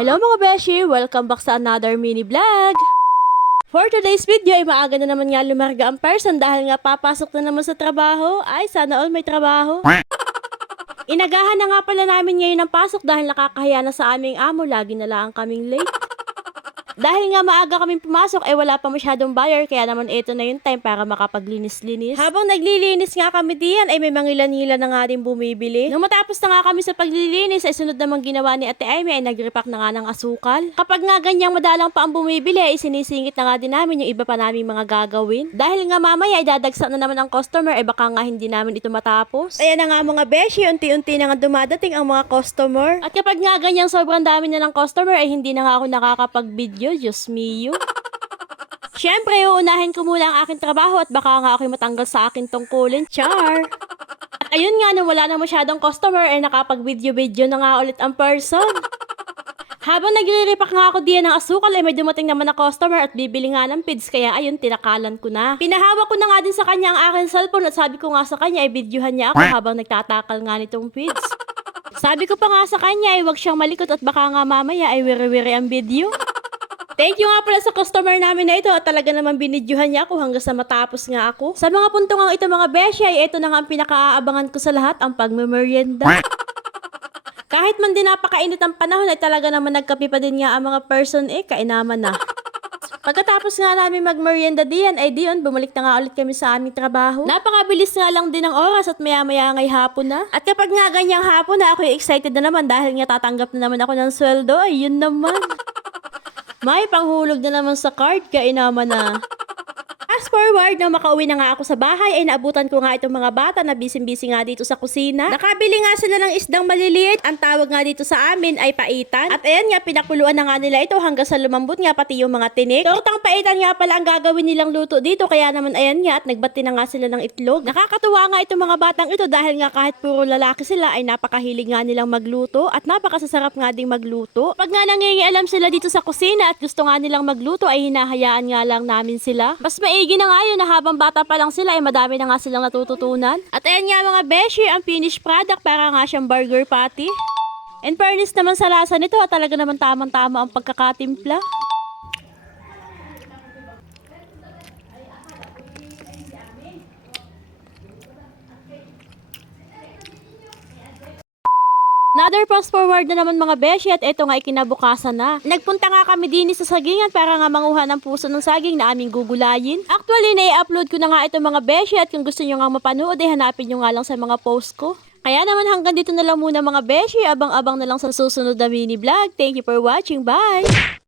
Hello mga beshi! Welcome back sa another mini vlog! For today's video ay maaga na naman nga lumarga ang person dahil nga papasok na naman sa trabaho. Ay, sana all may trabaho. Inagahan na nga pala namin ngayon ang pasok dahil nakakahiya na sa aming amo. Lagi na lang kaming late. Dahil nga maaga kaming pumasok ay wala pa masyadong buyer kaya naman ito na yung time para makapaglinis-linis. Habang naglilinis nga kami diyan ay may mangilan-ngilan na nga din bumibili. Nang matapos na nga kami sa paglilinis ay sunod namang ginawa ni Ate Amy ay nagrepack na nga ng asukal. Kapag nga ganyang madalang pa ang bumibili ay sinisingit na nga din namin yung iba pa naming mga gagawin. Dahil nga mamaya ay dadagsa na naman ang customer ay baka nga hindi namin ito matapos. Ayan na nga mga beshi, unti-unti na nga dumadating ang mga customer. At kapag nga ganyang sobrang dami na ng customer ay hindi na nga ako nakakapag-video. Diyos mio. Siyempre, uunahin ko muna ang aking trabaho at baka nga ako'y matanggal sa aking tungkulin. Char! At ayun nga, nung wala na masyadong customer, ay nakapag-video-video na nga ulit ang person. Habang nagre-repack nga ako diyan ng asukal, ay may dumating naman na customer at bibili nga ng pids, kaya ayun, tinakalan ko na. Pinahawak ko na nga din sa kanya ang aking cellphone at sabi ko nga sa kanya, ay videohan niya ako habang nagtatakal nga nitong pids. Sabi ko pa nga sa kanya, ay wag siyang malikot at baka nga mamaya ay wiri-wiri ang video. Thank you nga pala sa customer namin na ito at talaga naman binidyohan niya ako hanggang sa matapos nga ako. Sa mga puntong ito mga beshi ay ito na nga ang pinaka-aabangan ko sa lahat, ang pagmemerienda. Kahit man din napakainit ang panahon ay talaga naman nagkape pa din nga ang mga person kainaman na. Pagkatapos nga namin magmerienda diyan ay diyon bumalik na nga ulit kami sa aming trabaho. Napakabilis nga lang din ang oras at maya-maya nga'y hapon na. At kapag nga ganyang hapon na ako excited na naman dahil nga tatanggap na naman ako ng sweldo, ay yun naman. May panghulog na naman sa card, kainaman na. Fast forward na makauwi na nga ako sa bahay ay naabutan ko nga itong mga bata na busy-busy nga dito sa kusina. Nakabili nga sila ng isdang maliliit. Ang tawag nga dito sa amin ay paitan. At ayan nga, pinakuluan na nga nila ito hanggang sa lumambot nga pati yung mga tinik. Tortang paitan nga pala ang gagawin nilang luto dito. Kaya naman ayan nga at nagbati na nga sila ng itlog. Nakakatuwa nga itong mga batang ito dahil nga kahit puro lalaki sila ay napakahilig nga nilang magluto at napakasasarap nga ding magluto. Pag nga nangingialam sila dito sa kusina at gusto nga nilang magluto ay hinahayaan nga lang namin sila. Mas maigi na nga yun na habang bata pa lang sila ay madami na nga silang natututunan. At ayan nga mga beshi, ang finished product para nga siyang burger patty. In fairness naman sa lasa nito at talaga naman tamang-tama ang pagkakatimpla. Another fast forward na naman mga beshi at eto nga ikinabukasan na. Nagpunta nga kami din sa sagingan para nga manguha ng puso ng saging na aming gugulayin. Actually, na-upload ko na nga ito mga beshi at kung gusto nyo nga mapanood ay hanapin nyo nga lang sa mga post ko. Kaya naman hanggang dito na lang muna mga beshi, abang-abang na lang sa susunod na mini vlog. Thank you for watching, bye!